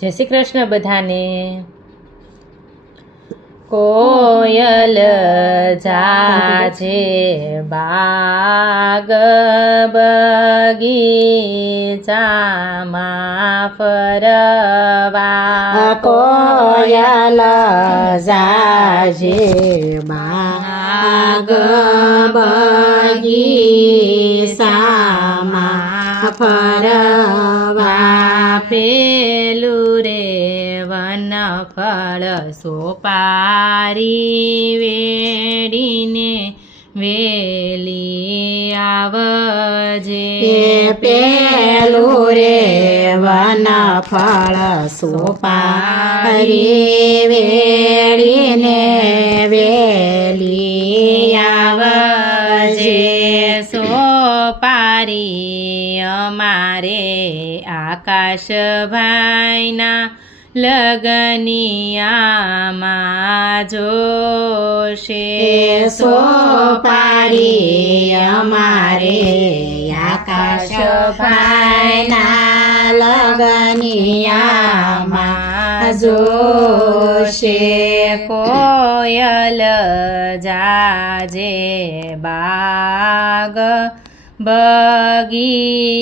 જય શ્રી કૃષ્ણ બધાને. કોયલ જાજે બાગ બગીચામાં ફરવા. કોયલ જાજે બાગ બગીચામાં ફરવા. વન ફળ સોપારી વેડીને વેલી આવજે. પેલું રે વન ફળ સોપારી વેડીને વેલી આવજે. સોપારી અમારે આકાશભાઈના લગનિયામાં જોશે સો સોપારી અમારે આકાશ પાયના લગનિયામાં જોશે. કોયલ જાજે બાગ બગીચામાં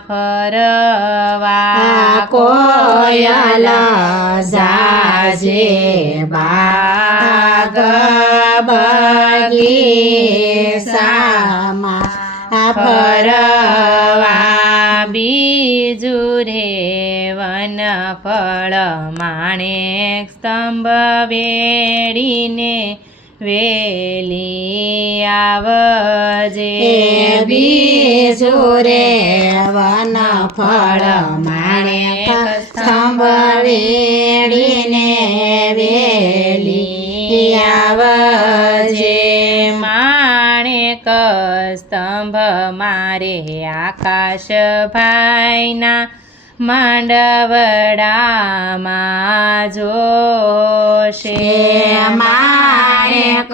ફરવા કોયલા જાજે બાગ બગીચામાં ફરવા બીજું રે વન ફળ માણે સ્તંભ વેડીને વેલી આવજે. બીજું રે વન ફળ માણે સ્તંભ વેડીને વેલી આવજે. માણેક સ્તંભ મારે આકાશભાઈના માંડવડામાં જોશે. માણેક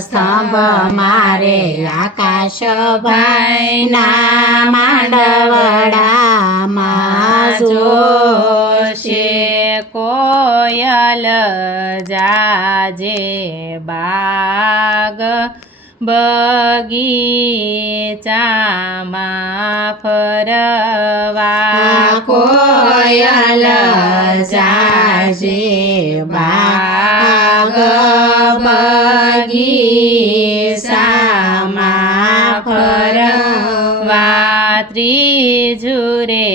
સ્તંભ મારે આકાશભાઈના માંડવડામાં જોશે. કોયલ જાજે બાગ બગીચામાં ફરવા. કોયલ જાજે બાગ બગીચામાં ફરવા ત્રીજું રે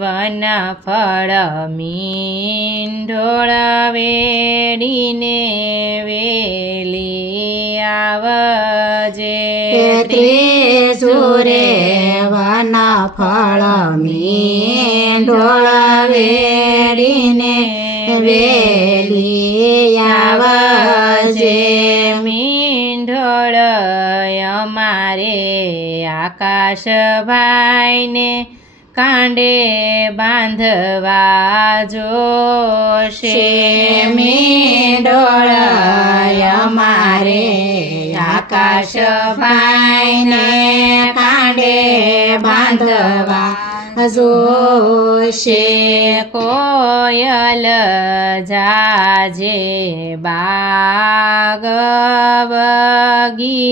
વન ફળ મીંઢોળ વેડીને વેલી આવજે ત્રિજુરે વન ફળ મીંઢોળ વેડીને વેલી આવજે મીંઢોળ અમારે આકાશભાઈને કાંડે બાંધવા જોશે. મીંઢોળ અમારે આકાશભાઈને કાંડે બાંધવા જોશે કોયલ જાજે બાગ બગીચામાં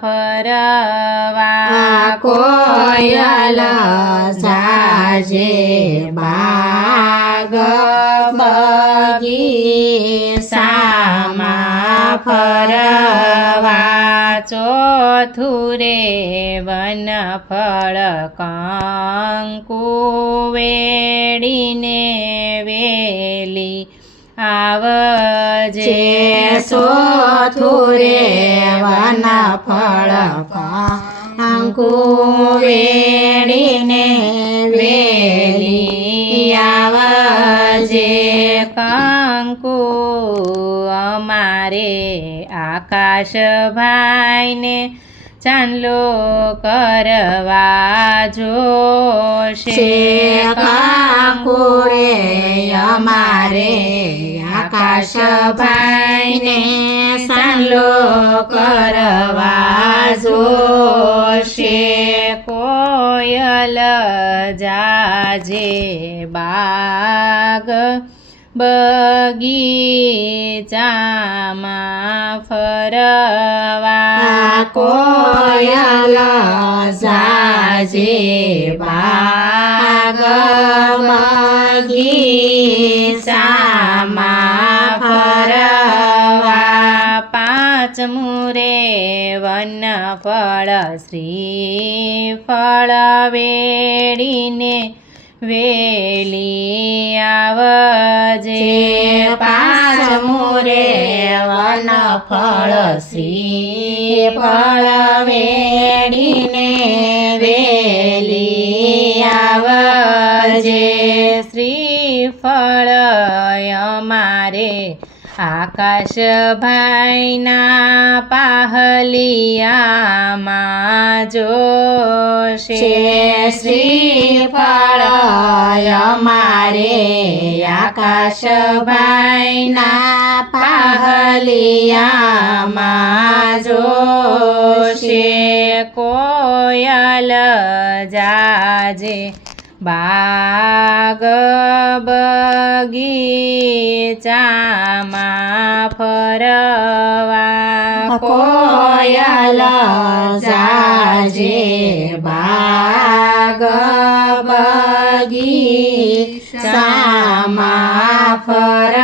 ફરવા કોયલ જાજે બાગ બગીચામાં ફરવા ચોથું રે વન ફળ કંકુ વેડીને વેલી આવજે. સો સોથુરે વન ફળ અંકુ વેડીને વેલી આવજે. કાંકુ અમારે આકાશભાઈને ચાંદલો કરવા જોશે. કાકુરે અમારે આકાશ ભાઈને ચાંદલો કરવા જોશે. કોયલ જાજે બાગ બગીચામાં ફરવા કોયલ સાજે બાગ સામા ફરવા પાંચ મુરે વન ફળ શ્રી ફળ વેડીને વેલી આવજે પાંચ મુરે વન ફળ શ્રી ફળ વેડીને વેલી આવજે. શ્રીફળ અમારે આકાશભાઈના પાહલિયામાં જોશે. શ્રીફળ અમારે આકાશભાઈના પાહલિયામાં જોશે કોયલ જાજે બાગ બગીચામાં ફરવા. કોયલ જાજે બાગ બગીચામાં ફરવા.